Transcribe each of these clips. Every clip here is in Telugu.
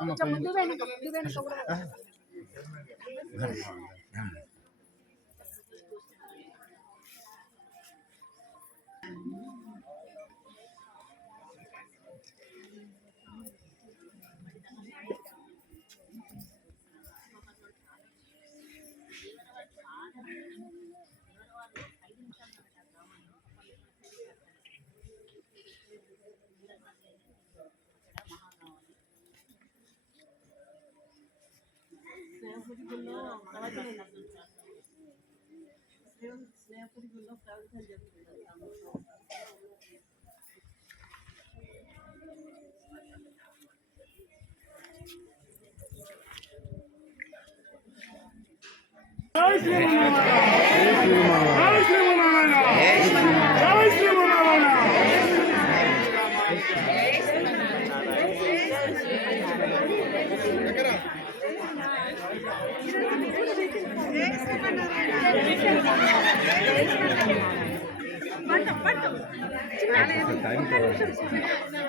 కొంచెం ముందు వెనక ముందు వెనక కూడా దర్శనం కానీ అని దర్శనం కాకుండా లేట్గా వచ్చారు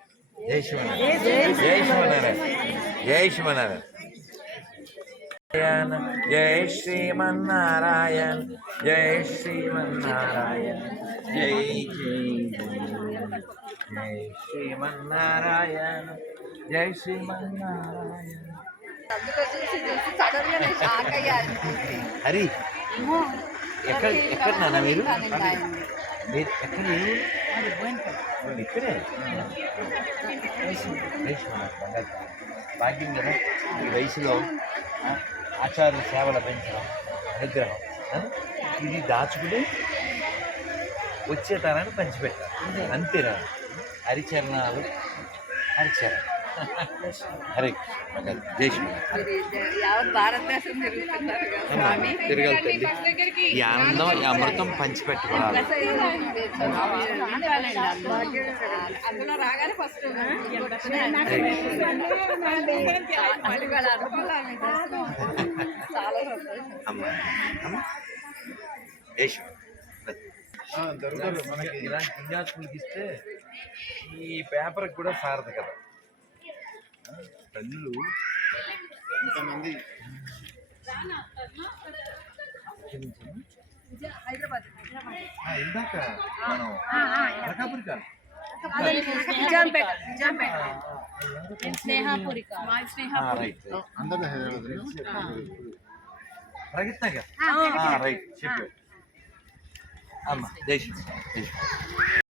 జై శివనారాయణ. జై శివనారాయణ. జై శివనారాయణ. జై శ్రీమన్నారాయణ జై శ్రీమన్నారాయణ జై జై జై శ్రీమన్నారాయణ జై శ్రీమన్నారాయణ హరి. ఎక్కడ ఎక్కడ నాన్న మీరు? మీరు ఎక్కడ? ఇక్కడే. వైష్ణవ భాగ్యం కదా. ఈ వయసులో ఆచార్య సేవల పెంచడం అనుగ్రహం ఇది దాచుకుని వచ్చే తరాన్ని పంచిపెట్టాలి. అంతేనా? హరిచరణాలు హరిచరణ హరే కృష్ణ. జై శ్రీ తిరగాలి తల్లి ఈ ఆనందం ఈ అమృతం పంచిపెట్టుకోవాలి. అందులో రాగానే ఫస్ట్ చాలా సంతోషం. అమ్మ శ్రీ ఇలాంటి పుణ్యాత్ములకి ఇస్తే ఈ పేపర్ కూడా సారదు కదా. తల్లులు ఇంతమంది ఇందాక మనం స్నేహ రైట్ చెప్పు. అమ్మ జై శ్రీ జై శ్రీ